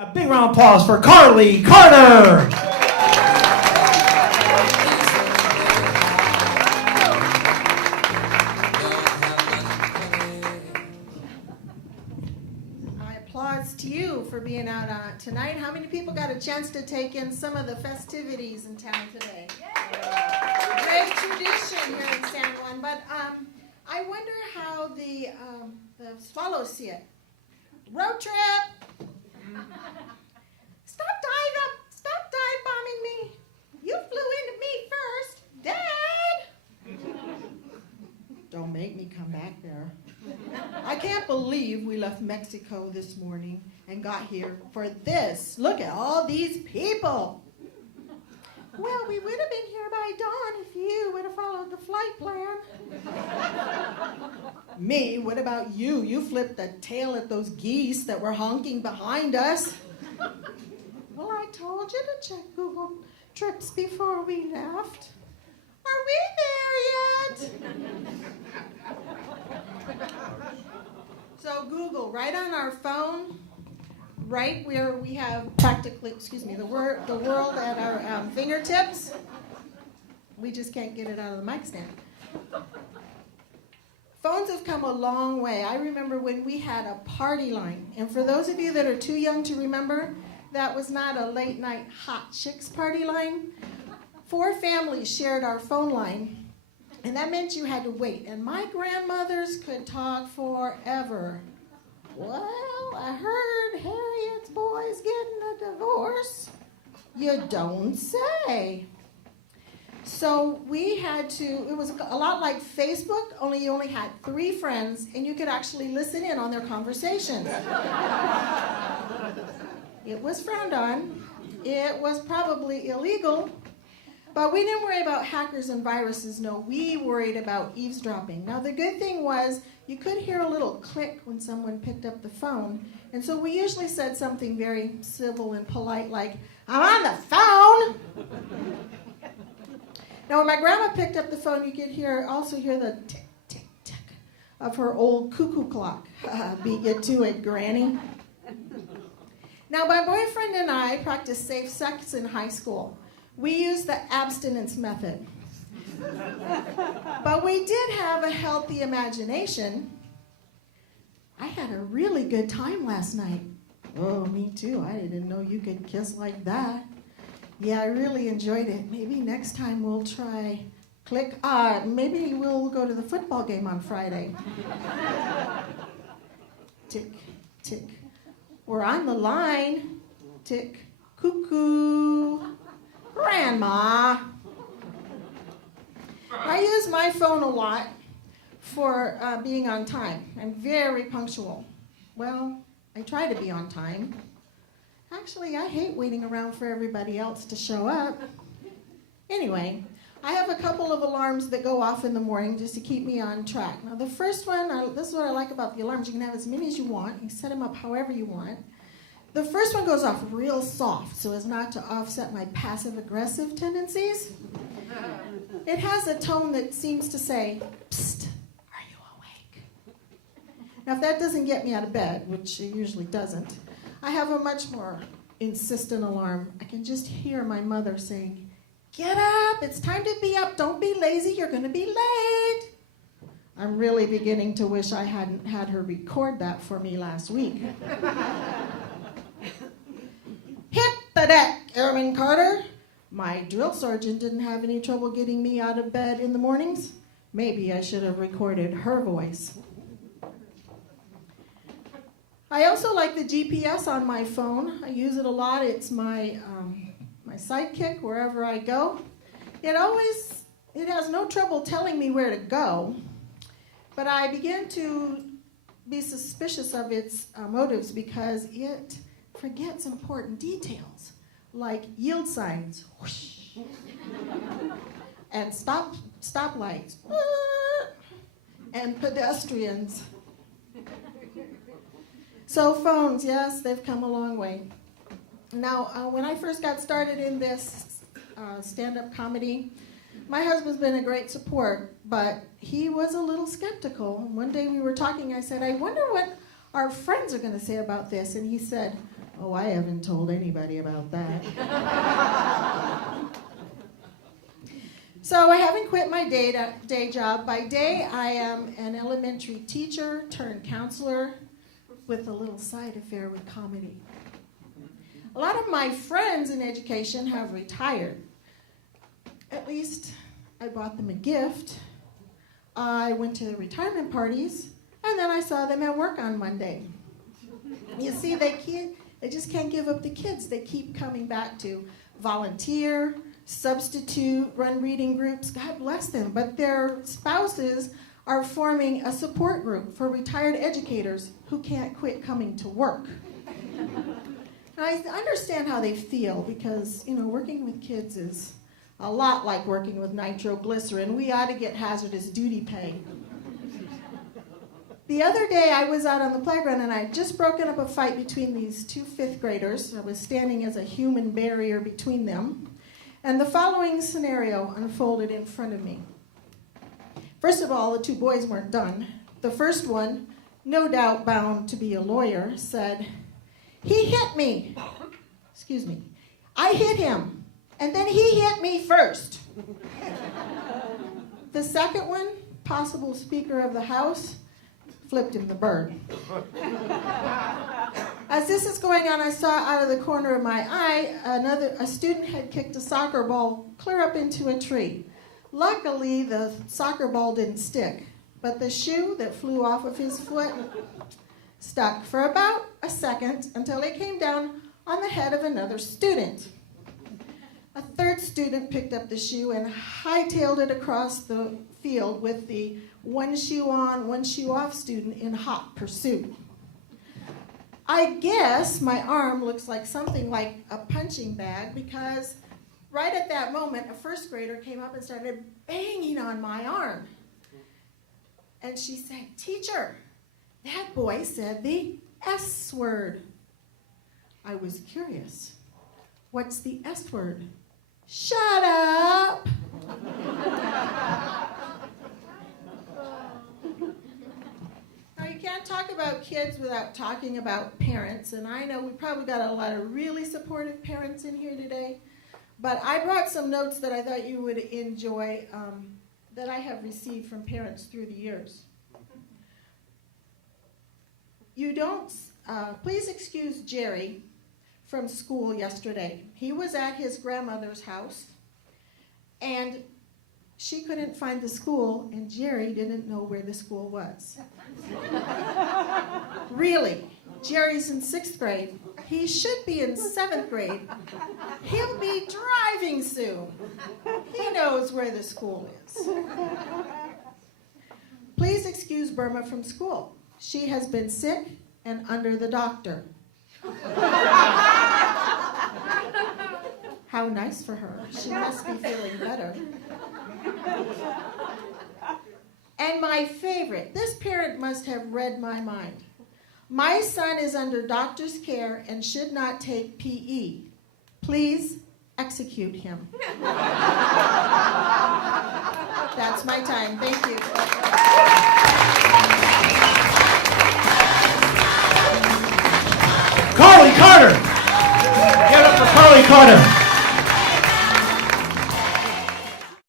A big round of applause for Carli Carter. My applause to you for being out tonight. How many people got a chance to take in some of the festivities in town today? Great tradition here in San Juan. But I wonder how the swallows see it. Road trip. Stop dive bombing me. You flew into me first. Dad. Don't make me come back there. I can't believe we left Mexico this morning and got here for this. Look at all these people. Well, we would have been here by dawn if you would have followed the flight plan. Me? What about you? You flipped the tail at those geese that were honking behind us. Well, I told you to check Google Trips before we left. Are we there yet? So Google, right on our phone, right where we have practically, the world at our fingertips. We just can't get it out of the mic stand. Phones have come a long way. I remember when we had a party line. And for those of you that are too young to remember, that was not a late night hot chicks party line. 4 families shared our phone line. And that meant you had to wait. And my grandmothers could talk forever. Well, I heard Harriet's boy's getting a divorce. You don't say. So we had to, it was a lot like Facebook, only you only had 3 friends, and you could actually listen in on their conversations. It was frowned on. It was probably illegal. But we didn't worry about hackers and viruses, no. We worried about eavesdropping. Now, the good thing was you could hear a little click when someone picked up the phone. And so we usually said something very civil and polite like, I'm on the phone. Now, when my grandma picked up the phone, you could also hear the tick, tick, tick of her old cuckoo clock. Beat you to it, Granny. Now, my boyfriend and I practiced safe sex in high school. We used the abstinence method. But we did have a healthy imagination. I had a really good time last night. Oh, me too. I didn't know you could kiss like that. Yeah, I really enjoyed it. Maybe next time we'll try click. Maybe we'll go to the football game on Friday. Tick, tick. We're on the line. Tick, cuckoo. Grandma. I use my phone a lot for being on time. I'm very punctual. Well, I try to be on time. Actually, I hate waiting around for everybody else to show up. Anyway, I have a couple of alarms that go off in the morning just to keep me on track. Now, the first one, this is what I like about the alarms. You can have as many as you want. You set them up however you want. The first one goes off real soft so as not to offset my passive-aggressive tendencies. It has a tone that seems to say, psst, are you awake? Now, if that doesn't get me out of bed, which it usually doesn't, I have a much more insistent alarm. I can just hear my mother saying, get up, it's time to be up, don't be lazy, you're going to be late. I'm really beginning to wish I hadn't had her record that for me last week. Hit the deck, Airman Carter. My drill sergeant didn't have any trouble getting me out of bed in the mornings. Maybe I should have recorded her voice. I also like the GPS on my phone. I use it a lot. It's my sidekick wherever I go. It has no trouble telling me where to go, but I begin to be suspicious of its motives because it forgets important details like yield signs, whoosh, and stoplights, and pedestrians. So phones, yes, they've come a long way. Now, when I first got started in this stand-up comedy, my husband's been a great support, but he was a little skeptical. One day we were talking, I said, I wonder what our friends are going to say about this. And he said, Oh, I haven't told anybody about that. So I haven't quit my day job. By day, I am an elementary teacher turned counselor with a little side affair with comedy. A lot of my friends in education have retired. At least I bought them a gift. I went to retirement parties, and then I saw them at work on Monday. You see, they just can't give up the kids. They keep coming back to volunteer, substitute, run reading groups. God bless them. But their spouses are forming a support group for retired educators who can't quit coming to work. And I understand how they feel because, working with kids is a lot like working with nitroglycerin. We ought to get hazardous duty pay. The other day I was out on the playground and I had just broken up a fight between these two fifth graders. I was standing as a human barrier between them. And the following scenario unfolded in front of me. First of all, the two boys weren't done. The first one, no doubt bound to be a lawyer, said, "He hit me." Excuse me. "I hit him, and then he hit me first." The second one, possible Speaker of the House, flipped him the bird. As this is going on, I saw out of the corner of my eye a student had kicked a soccer ball clear up into a tree. Luckily, the soccer ball didn't stick, but the shoe that flew off of his foot stuck for about a second until it came down on the head of another student. A third student picked up the shoe and hightailed it across the field with the one shoe on, one shoe off student in hot pursuit. I guess my arm looks like something like a punching bag because right at that moment, a first grader came up and started banging on my arm. And she said, "Teacher, that boy said the S word." I was curious. "What's the S word?" "Shut up." Now, you can't talk about kids without talking about parents, and I know we probably got a lot of really supportive parents in here today, but I brought some notes that I thought you would enjoy that I have received from parents through the years. Please excuse Jerry from school yesterday. He was at his grandmother's house, and she couldn't find the school, and Jerry didn't know where the school was. Really, Jerry's in 6th grade. He should be in 7th grade. He'll be driving soon. He knows where the school is. Please excuse Burma from school. She has been sick and under the doctor. How nice for her. She must be feeling better. And my favorite, this parent must have read my mind. "My son is under doctor's care and should not take PE. Please execute him." That's my time. Thank you. Carli Carter! Give it up for Carli Carter.